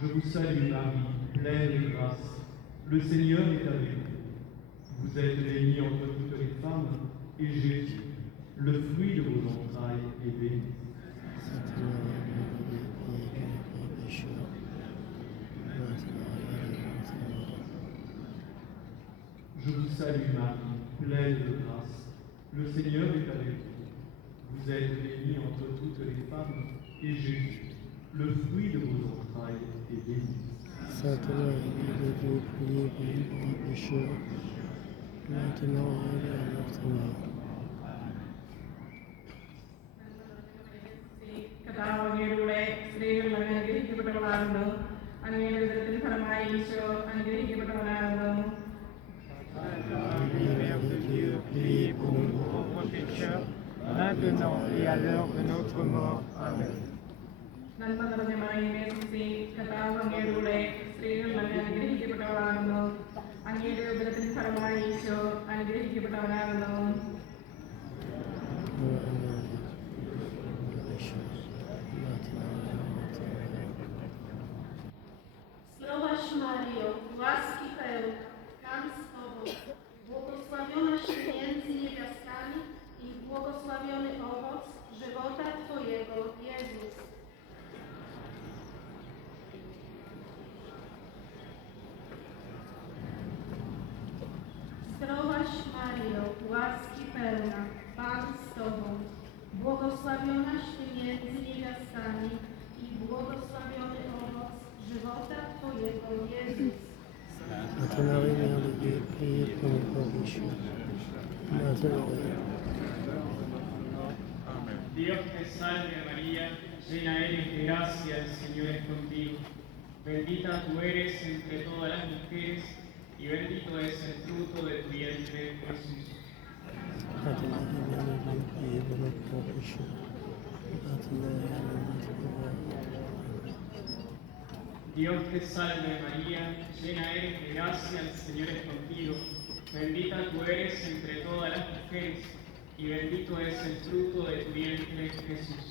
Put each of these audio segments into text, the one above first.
Je vous salue Marie, pleine de grâce. Le Seigneur est avec vous. Vous êtes bénie entre toutes les femmes, et Jésus, le fruit de vos entrailles, est béni. Sainte Marie, Mère de Dieu, priez pour nous pauvres pécheurs, maintenant et à l'heure de notre mort. Je vous salue Marie, pleine de grâce. Le Seigneur est avec vous. Vous êtes bénie entre toutes les femmes, et Jésus, le fruit de vos entrailles, est béni. Sainte Marie, Mère de Dieu, priez pour nous pauvres pécheurs, maintenant et à l'heure de notre mort. കർത്താവ് അങ്ങയുടെ സ്ത്രീകൾ അങ്ങ് അനുഗ്രഹിക്കപ്പെട്ടവളാകുന്നു. അങ്ങയുടെ ഉദരത്തിൻ ഫലമായി ഈശോ അനുഗ്രഹിക്കപ്പെട്ടവനാകുന്നു. Mère de Dieu, priez pour nous pauvres pécheurs, maintenant et à l'heure de notre mort. Amen. നന്മ നിറഞ്ഞ മറിയമേ സുസ്തി, കർത്താവ് അങ്ങയുടെ സ്ത്രീകൾ അങ്ങ് അനുഗ്രഹിക്കപ്പെട്ടവളാകുന്നു. അങ്ങയുടെ ഉദരത്തിൻ ഫലമായി ഈശോ അനുഗ്രഹിക്കപ്പെട്ടവനാകുന്നു. Zdrowaś Maryjo, łaski pełna, Pan z Tobą, błogosławionaś Ty między niewiastami i błogosławiony owoc żywota Twojego, Jezus. Zdrowaś Maryjo, łaski pełna, Pan z Tobą, błogosławionaś Ty między niewiastami i błogosławiony owoc żywota Twojego, Jezus. Sainte Marie, Mère de Dieu, priez pour nous pauvres pécheurs, maintenant et à l'heure. Dios te salve María, llena eres de gracia, el Señor es contigo. Bendita tú eres entre todas las mujeres, y bendito es el fruto de tu vientre, Jesús. Sainte Marie, Mère de Dieu, priez pour nous pauvres pécheurs, maintenant et à l'heure de notre mort. Dios te salve María, llena eres de gracia, el Señor es contigo. Bendita tú eres entre todas las mujeres, y bendito es el fruto de tu vientre, Jesús.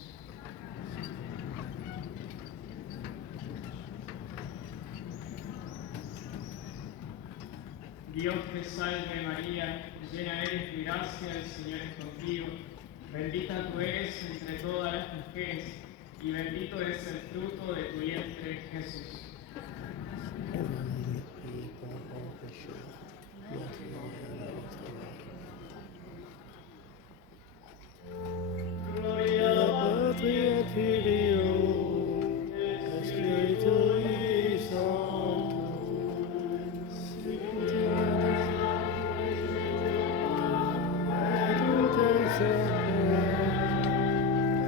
Dios te salve María, llena eres de gracia, el Señor es contigo. Bendita tú eres entre todas las mujeres, y bendito es el fruto de tu vientre, Jesús. Priez pour nous pauvres pécheurs, maintenant et à l'heure de notre mort. Gloria Patri et Filio et Spiritui Sanctus, sicut et ut in semper,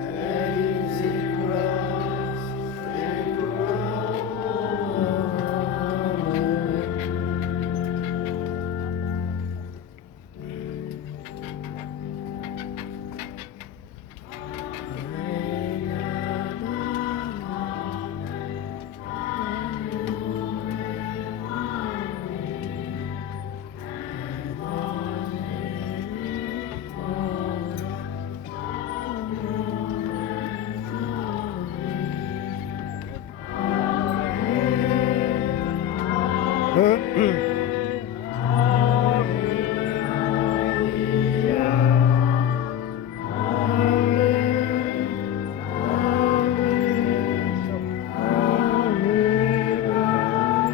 et in saecula Amen.